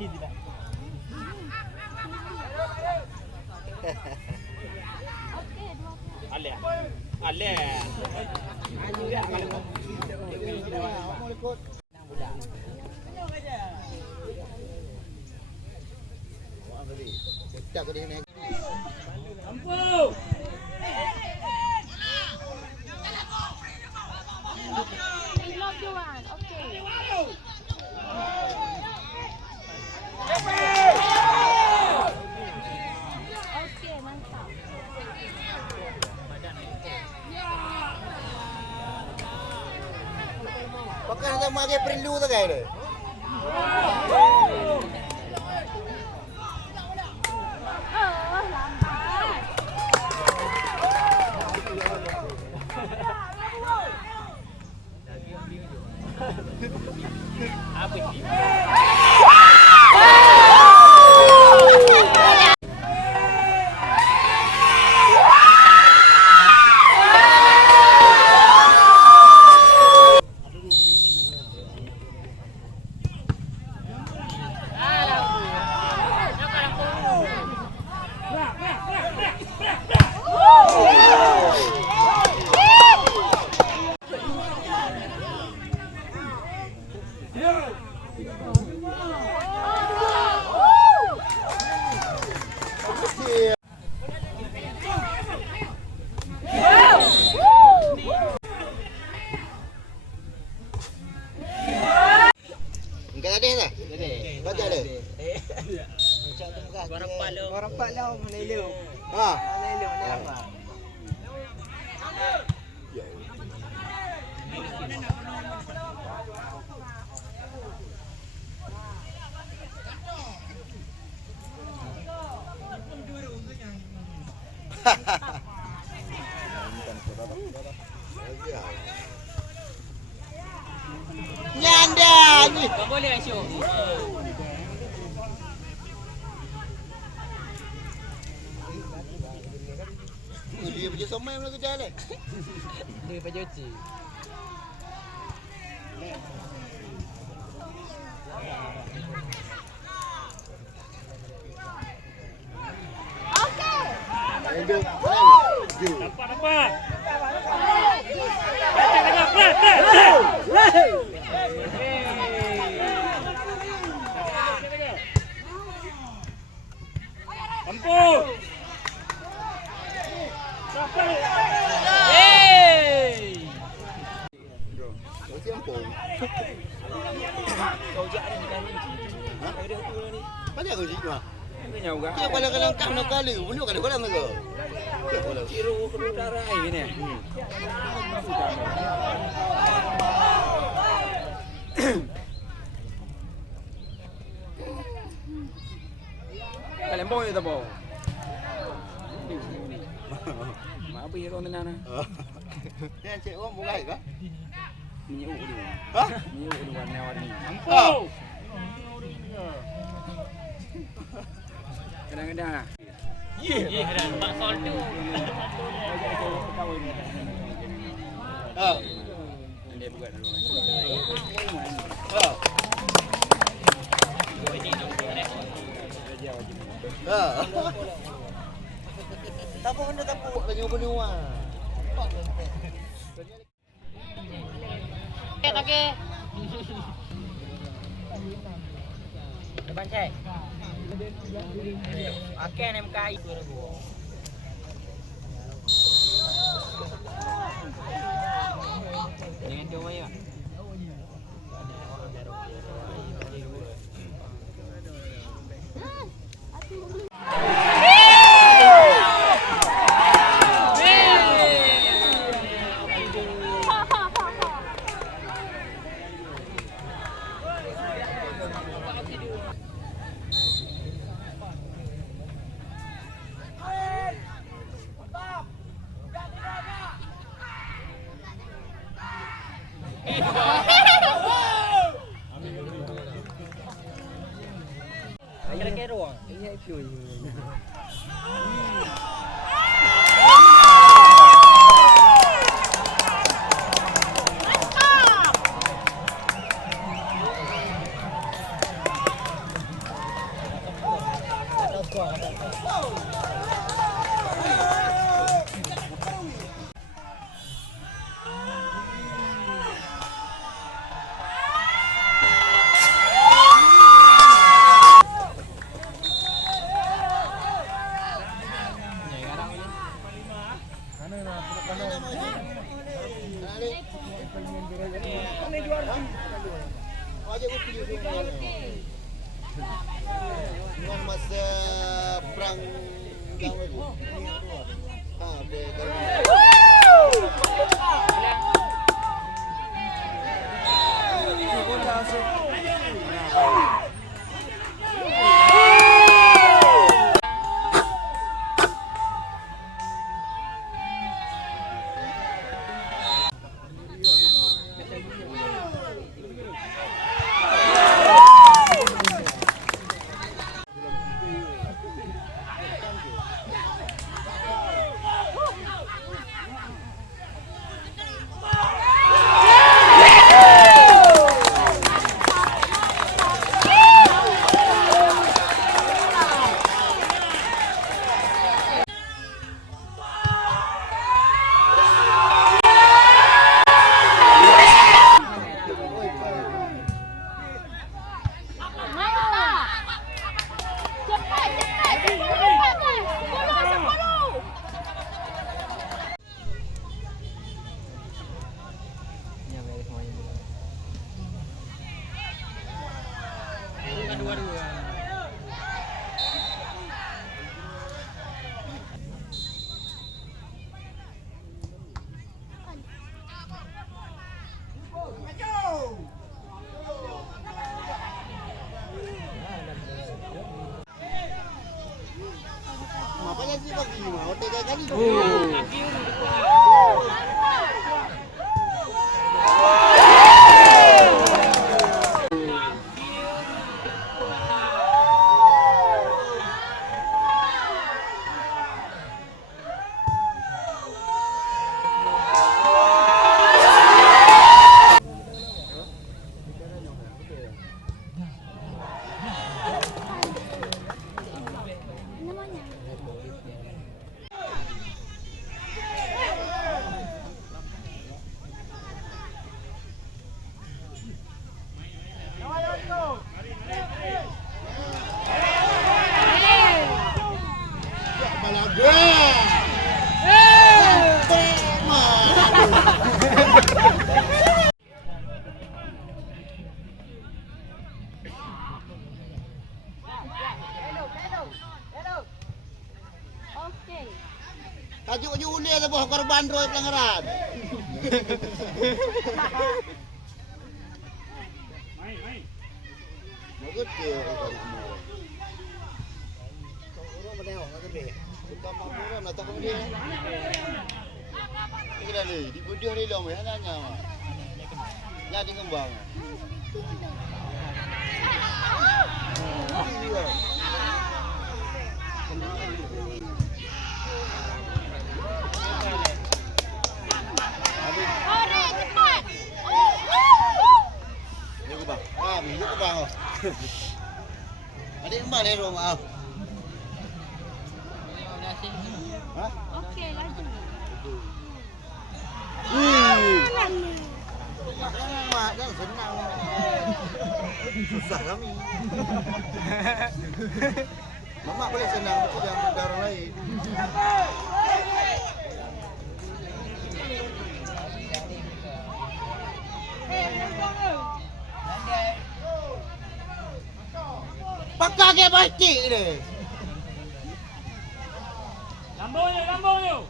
Alih. Alih. Ampun. Pakai sama dia perlu tak kaya dia? Apa ini? Enggak ada dah. Baca dia. Orang empat lah Malaysia. Ha. Malaysia ni apa? Nyanda ni. Tak boleh Aisyah. Dia punya somai mana kerja ni? Dia baju uci. Dapat. Ampun. Campur. Kau jadi ni kan. Ha? Ada tu ni. Banyak kau jiwa. Banyak juga. Dia kalau kau nak kali, bunuh kali kau nak ke? Dia boleh. Kira darah ini. Kalembong itu apa? Apa hero ni nana? Dia cek orang bukan ke? Minyak dulu. Ha? Minyak dulu warna-warni. Oh. Kadang-kadang ah. Ye, kadang mak sol tu. Ha. Dia buat dulu. Ha. Ha. Tapu kena tapu lagi benua. Okey. Depan cek. Okey MKI 2000. Jangan dia waya. Kira-kira orang. Ini IPO ini. aja kopi di rumah. Dengan masa perang tahun itu. Ada Makanya sih bagi mau tiga kali. Tajuk unik ada buah korban roy pelanggaran. Bagus dia. Orang menengok nak tadi. Bukan orang nak takut dia. Kita ni di video ni lama ya nanya. Jadi kembang. Minggu ke bang? Adik mbak dari rumah. Hah? Okey, laju. Mak dah senang. Susah kami. Mak boleh senang, tapi jangan benda orang lain. Pakai ke batik ni. Lambung you.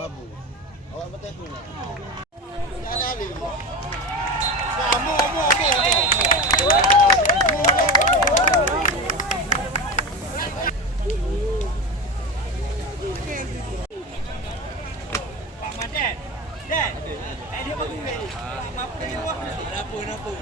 Babu. Awak betul tu. Jangan ali. Kamu. Pak Madet. Dad. Dia bagus ni. Apa dia buat? Kenapa?